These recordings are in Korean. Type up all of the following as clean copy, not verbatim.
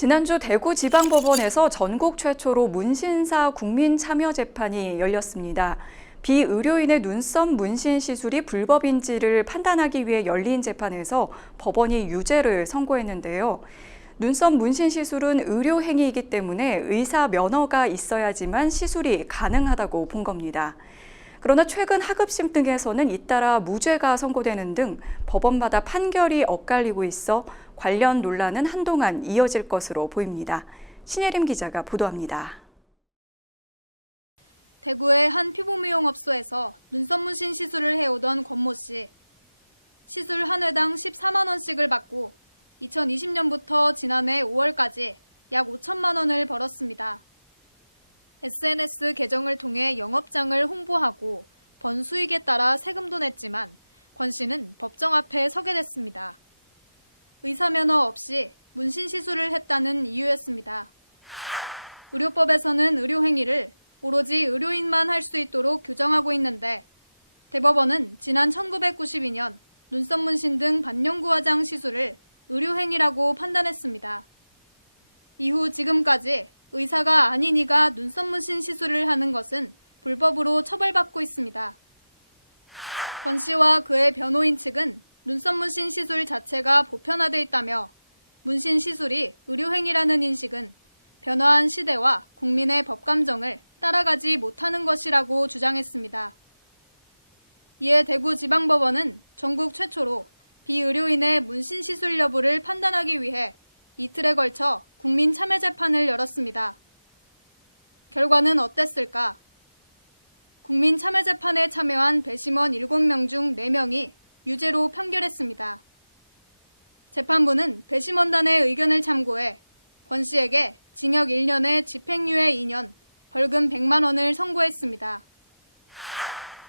지난주 대구지방법원에서 전국 최초로 문신사 국민참여재판이 열렸습니다. 비의료인의 눈썹 문신 시술이 불법인지를 판단하기 위해 열린 재판에서 법원이 유죄를 선고했는데요. 눈썹 문신 시술은 의료행위이기 때문에 의사 면허가 있어야지만 시술이 가능하다고 본 겁니다. 그러나 최근 하급심 등에서는 잇따라 무죄가 선고되는 등 법원마다 판결이 엇갈리고 있어 관련 논란은 한동안 이어질 것으로 보입니다. 신예림 기자가 보도합니다. 대구의 한 피부미용업소에서 눈썹 문신 시술을 해오던 권모 씨. 시술 한 회당 14만 원씩을 받고 2020년부터 지난해 5월까지 약 5천만 원을 벌었습니다. SNS 계정을 통해 영업장을 홍보하고 번 수익에 따라 세금도 냈지만 권 씨는 법정 앞에 서게 됐습니다. 의사 면허 없이 문신 시술을 했다는 이유였습니다. 의료법에서는 의료행위를 오로지 의료인만 할 수 있도록 규정하고 있는데 대법원은 지난 1992년 눈썹 문신 등 반영구화장 시술을 의료행위라고 판단했습니다. 이후 지금까지 의사가 아닌 이가 눈썹 문신 시술을 하는 것은 불법으로 처벌받고 있습니다. 권 씨와 그의 변호인 측은 눈썹 문신 시술 자체가 보편화돼 있다며 문신 시술이 의료행위라는 인식은 변화한 시대와 국민의 법감정을 따라가지 못하는 것이라고 주장했습니다. 이에 대구지방법원은 전국 최초로 비의료인의 문신 시술 여부를 판단하기 위해 이틀에 걸쳐 국민참여재판을 열었습니다. 결과는 어땠을까? 국민참여재판에 참여한 배심원 7명 중 4명이 유죄로 판결했습니다. 재판부는 배심원단의 의견을 참고해 권 씨에게 징역 1년에 집행유예 2년, 벌금 100만 원을 선고했습니다.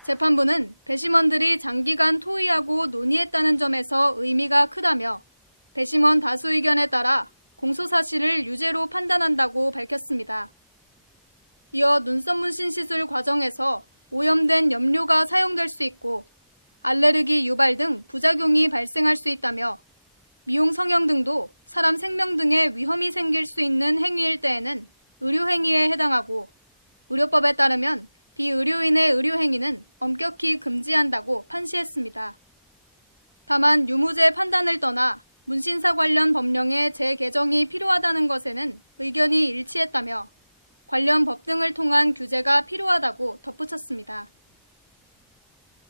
재판부는 배심원들이 장기간 토의하고 논의했다는 점에서 의미가 크다며 배심원 다수 의견에 따라 공소사실을 유죄로 판단한다고 밝혔습니다. 이어 눈썹 문신 시술 과정에서 오염된 염료가 사용될 수 있고 알레르기 유발 등 부작용이 발생할 수 있다며 미용 성형 등도 사람 생명 등에 위험이 생길 수 있는 행위일 때에는 의료행위에 해당하고 의료법에 따르면 비의료인의 의료행위는 엄격히 금지한다고 판시했습니다. 다만 유무죄 판단을 떠나 문신사 관련 법령의 재개정이 필요하다는 것에는 의견이 일치했다며 관련 법 등을 통한 규제가 필요하다고 덧붙였습니다.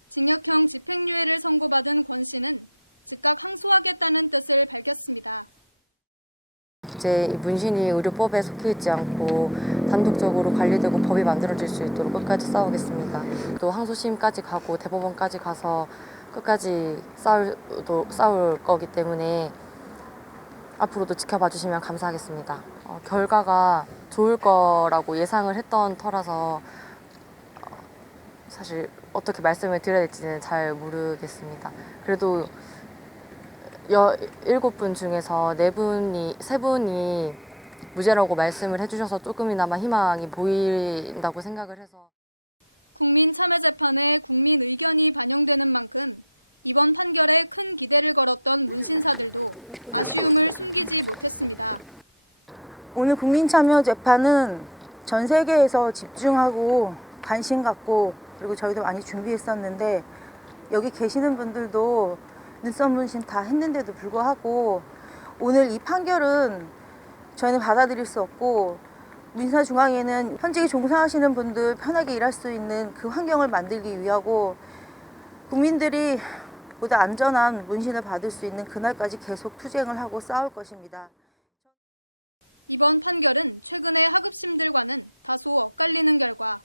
징역형 집행유예를 선고받은 권 씨는 즉각 항소하겠다는 뜻을 밝혔습니다. 이제 이 문신이 의료법에 속해 있지 않고 단독적으로 관리되고 법이 만들어질 수 있도록 끝까지 싸우겠습니다. 또 항소심까지 가고 대법원까지 가서 끝까지 싸울 거기 때문에 앞으로도 지켜봐 주시면 감사하겠습니다. 결과가 좋을 거라고 예상을 했던 터라서 사실 어떻게 말씀을 드려야 될지는 잘 모르겠습니다. 그래도 7분 중에서 3분이 무죄라고 말씀을 해주셔서 조금이나마 희망이 보인다고 생각을 해서. 국민참여재판에 국민 의견이 반영되는 만큼 이번 판결에 큰 기대를 걸었던 문신사들도 아쉬움을 숨기지 못했습니다. 오늘 국민참여재판은 전 세계에서 집중하고 관심 갖고 그리고 저희도 많이 준비했었는데 여기 계시는 분들도 눈썹 문신 다 했는데도 불구하고 오늘 이 판결은 저희는 받아들일 수 없고 문신사중앙회는 현직에 종사하시는 분들 편하게 일할 수 있는 그 환경을 만들기 위하고 국민들이 보다 안전한 문신을 받을 수 있는 그날까지 계속 투쟁을 하고 싸울 것입니다. 이번 판결은 최근의 하급심들과는 다소 엇갈리는 결과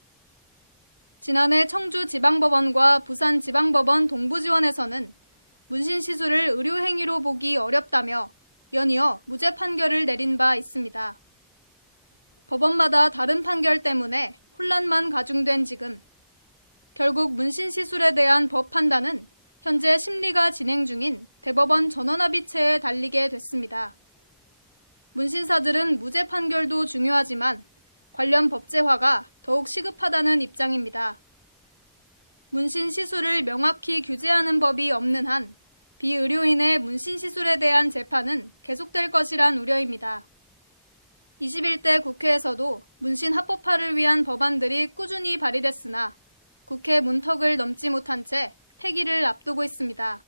지난해 청주지방법원과 부산지방법원 동부지원에서는 문신 시술을 의료행위로 보기 어렵다며 연이어 무죄 판결을 내린 바 있습니다. 법원마다 다른 판결 때문에 혼란만 가중된 지금 결국 문신 시술에 대한 법 판단은 현재 심리가 진행 중인 대법원 전원합의체에 달리게 됐습니다. 문신사들은 무죄 판결도 중요하지만 관련 법제화가 더욱 시급하다는 입장입니다. 문신 시술을 명확히 규제하는 법이 없는 한 비의료인의 문신 시술에 대한 재판은 계속될 것이란 우려입니다. 21대 국회에서도 문신 합법화를 위한 법안들이 꾸준히 발의됐으나 국회 문턱을 넘지 못한 채 폐기를 앞두고 있습니다.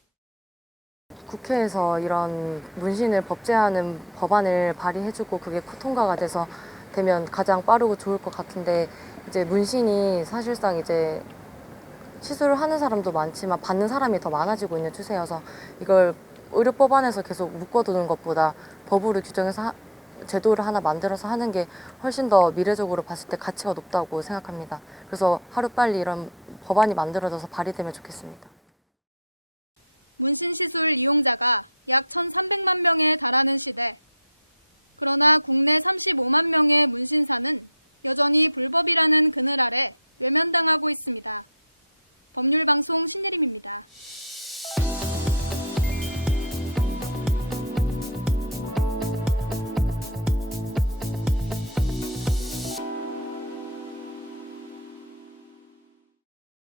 국회에서 이런 문신을 법제하는 법안을 발의해주고 그게 통과가 되면 가장 빠르고 좋을 것 같은데, 이제 문신이 사실상 이제 시술을 하는 사람도 많지만 받는 사람이 더 많아지고 있는 추세여서 이걸 의료법안에서 계속 묶어두는 것보다 법으로 규정해서 제도를 하나 만들어서 하는 게 훨씬 더 미래적으로 봤을 때 가치가 높다고 생각합니다. 그래서 하루빨리 이런 법안이 만들어져서 발의되면 좋겠습니다. 문신 시술 이용자가 약 1,300만 명에 달하는 시대. 그러나 국내 35만 명의 문신사는 여전히 불법이라는 그늘 아래 외면당하고 있습니다. 법률방송 신예림입니다.